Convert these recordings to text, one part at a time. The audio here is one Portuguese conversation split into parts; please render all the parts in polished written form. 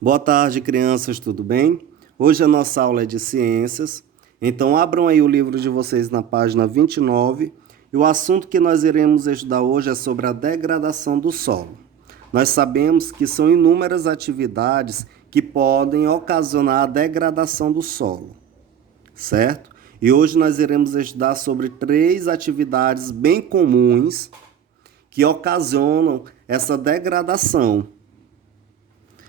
Boa tarde, crianças, tudo bem? Hoje a nossa aula é de ciências, então abram aí o livro de vocês na página 29 e o assunto que nós iremos estudar hoje é sobre a degradação do solo. Nós sabemos que são inúmeras atividades que podem ocasionar a degradação do solo, certo? E hoje nós iremos estudar sobre 3 atividades bem comuns que ocasionam essa degradação.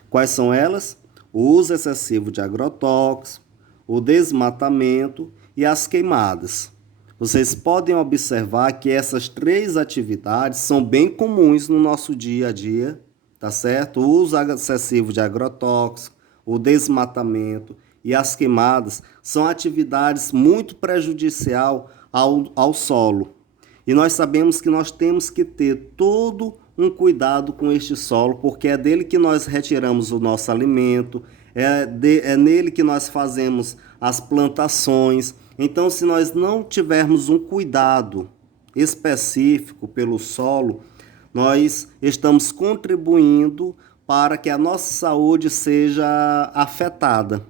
Quais são elas? O uso excessivo de agrotóxicos, o desmatamento e as queimadas. Vocês podem observar que essas 3 atividades são bem comuns no nosso dia a dia, tá certo? O uso excessivo de agrotóxicos, o desmatamento e as queimadas são atividades muito prejudiciais ao solo. E nós sabemos que nós temos que ter todo um cuidado com este solo, porque é dele que nós retiramos o nosso alimento, é nele que nós fazemos as plantações. Então, se nós não tivermos um cuidado específico pelo solo, nós estamos contribuindo para que a nossa saúde seja afetada,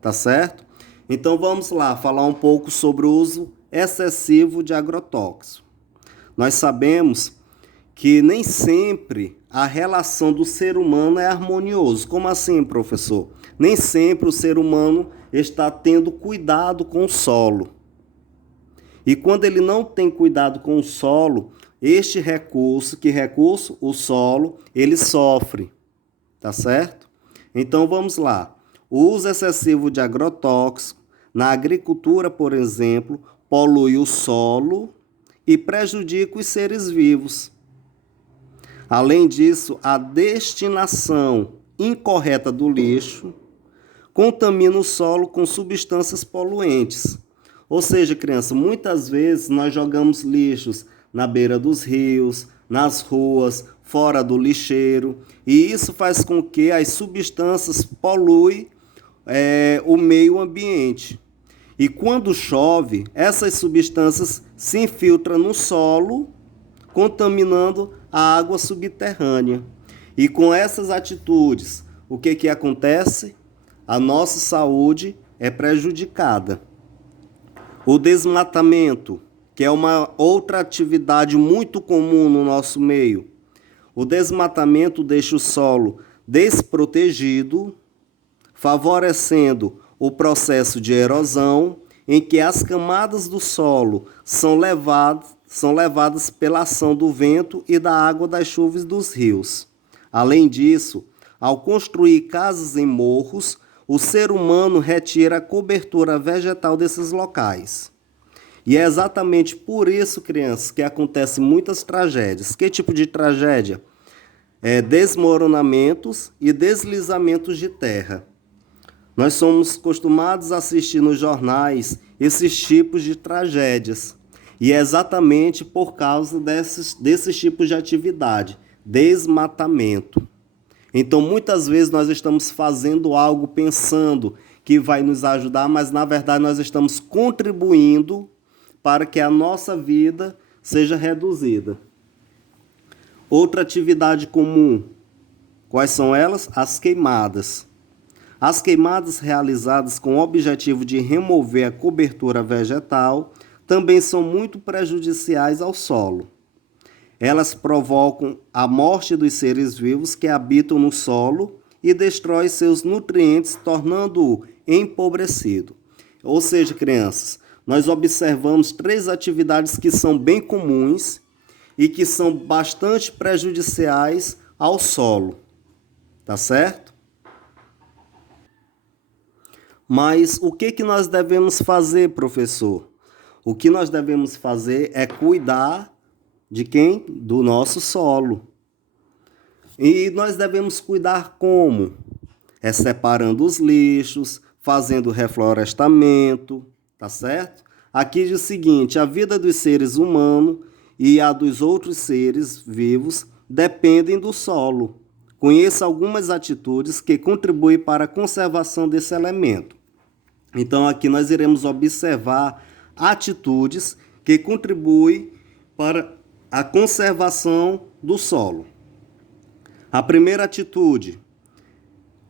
tá certo? Então, vamos lá falar um pouco sobre o uso excessivo de agrotóxicos. Nós sabemos que nem sempre a relação do ser humano é harmoniosa. Como assim, professor? Nem sempre o ser humano está tendo cuidado com o solo. E quando ele não tem cuidado com o solo, este recurso, que recurso? O solo, ele sofre, tá certo? Então vamos lá. O uso excessivo de agrotóxicos na agricultura, por exemplo, polui o solo e prejudica os seres vivos. Além disso, a destinação incorreta do lixo contamina o solo com substâncias poluentes. Ou seja, criança, muitas vezes nós jogamos lixos na beira dos rios, nas ruas, fora do lixeiro, e isso faz com que as substâncias poluem o meio ambiente. E quando chove, essas substâncias se infiltram no solo, contaminando a água subterrânea. E com essas atitudes, o que acontece? A nossa saúde é prejudicada. O desmatamento, que é uma outra atividade muito comum no nosso meio. O desmatamento deixa o solo desprotegido, favorecendo o processo de erosão, em que as camadas do solo são levadas pela ação do vento e da água das chuvas dos rios. Além disso, ao construir casas em morros, o ser humano retira a cobertura vegetal desses locais. E é exatamente por isso, crianças, que acontecem muitas tragédias. Que tipo de tragédia? Desmoronamentos e deslizamentos de terra. Nós somos acostumados a assistir nos jornais esses tipos de tragédias. E é exatamente por causa desses tipos de atividade, desmatamento. Então, muitas vezes nós estamos fazendo algo pensando que vai nos ajudar, mas na verdade nós estamos contribuindo para que a nossa vida seja reduzida. Outra atividade comum, quais são elas? As queimadas. As queimadas realizadas com o objetivo de remover a cobertura vegetal também são muito prejudiciais ao solo. Elas provocam a morte dos seres vivos que habitam no solo e destroem seus nutrientes, tornando-o empobrecido. Ou seja, crianças, nós observamos 3 atividades que são bem comuns e que são bastante prejudiciais ao solo. Tá certo? Mas o que nós devemos fazer, professor? O que nós devemos fazer é cuidar de quem? Do nosso solo. E nós devemos cuidar como? Separando os lixos, fazendo reflorestamento, tá certo? Aqui diz o seguinte: a vida dos seres humanos e a dos outros seres vivos dependem do solo. Conheça algumas atitudes que contribuem para a conservação desse elemento. Então, aqui nós iremos observar atitudes que contribuem para a conservação do solo. A primeira atitude,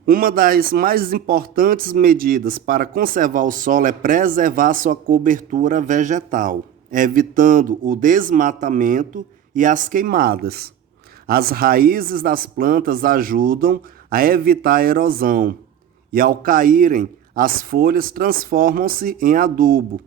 Uma das mais importantes medidas para conservar o solo é preservar sua cobertura vegetal, evitando o desmatamento e as queimadas. As raízes das plantas ajudam a evitar a erosão e, ao caírem, as folhas transformam-se em adubo,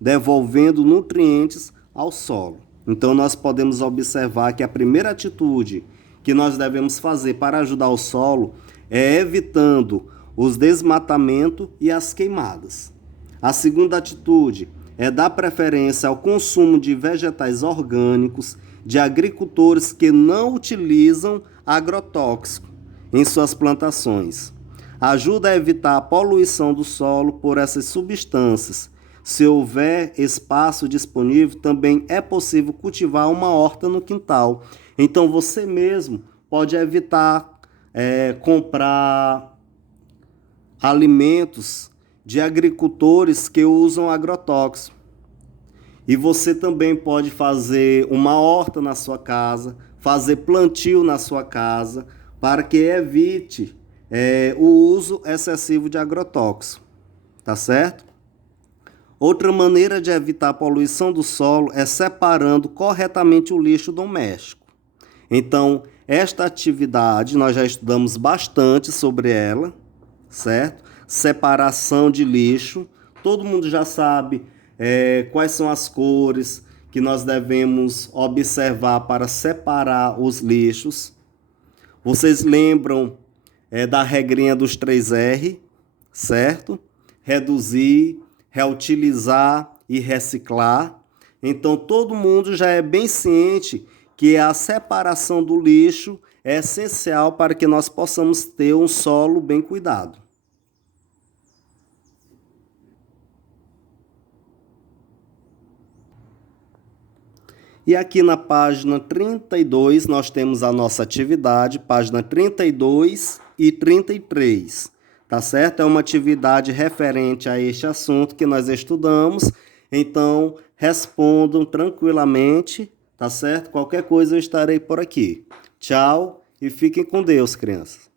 devolvendo nutrientes ao solo. Então, nós podemos observar que a primeira atitude que nós devemos fazer para ajudar o solo é evitando os desmatamentos e as queimadas. A segunda atitude é dar preferência ao consumo de vegetais orgânicos de agricultores que não utilizam agrotóxico em suas plantações. Ajuda a evitar a poluição do solo por essas substâncias. Se houver espaço disponível, também é possível cultivar uma horta no quintal. Então você mesmo pode evitar comprar alimentos de agricultores que usam agrotóxico. E você também pode fazer uma horta na sua casa, fazer plantio na sua casa, para que evite o uso excessivo de agrotóxico. Tá certo? Outra maneira de evitar a poluição do solo é separando corretamente o lixo doméstico. Então, esta atividade, nós já estudamos bastante sobre ela, certo? Separação de lixo. Todo mundo já sabe quais são as cores que nós devemos observar para separar os lixos. Vocês lembram da regrinha dos 3R, certo? Reduzir, reutilizar e reciclar. Então, todo mundo já é bem ciente que a separação do lixo é essencial para que nós possamos ter um solo bem cuidado. E aqui na página 32 nós temos a nossa atividade, página 32 e 33, tá certo? É uma atividade referente a este assunto que nós estudamos, então respondam tranquilamente, tá certo? Qualquer coisa eu estarei por aqui. Tchau e fiquem com Deus, crianças.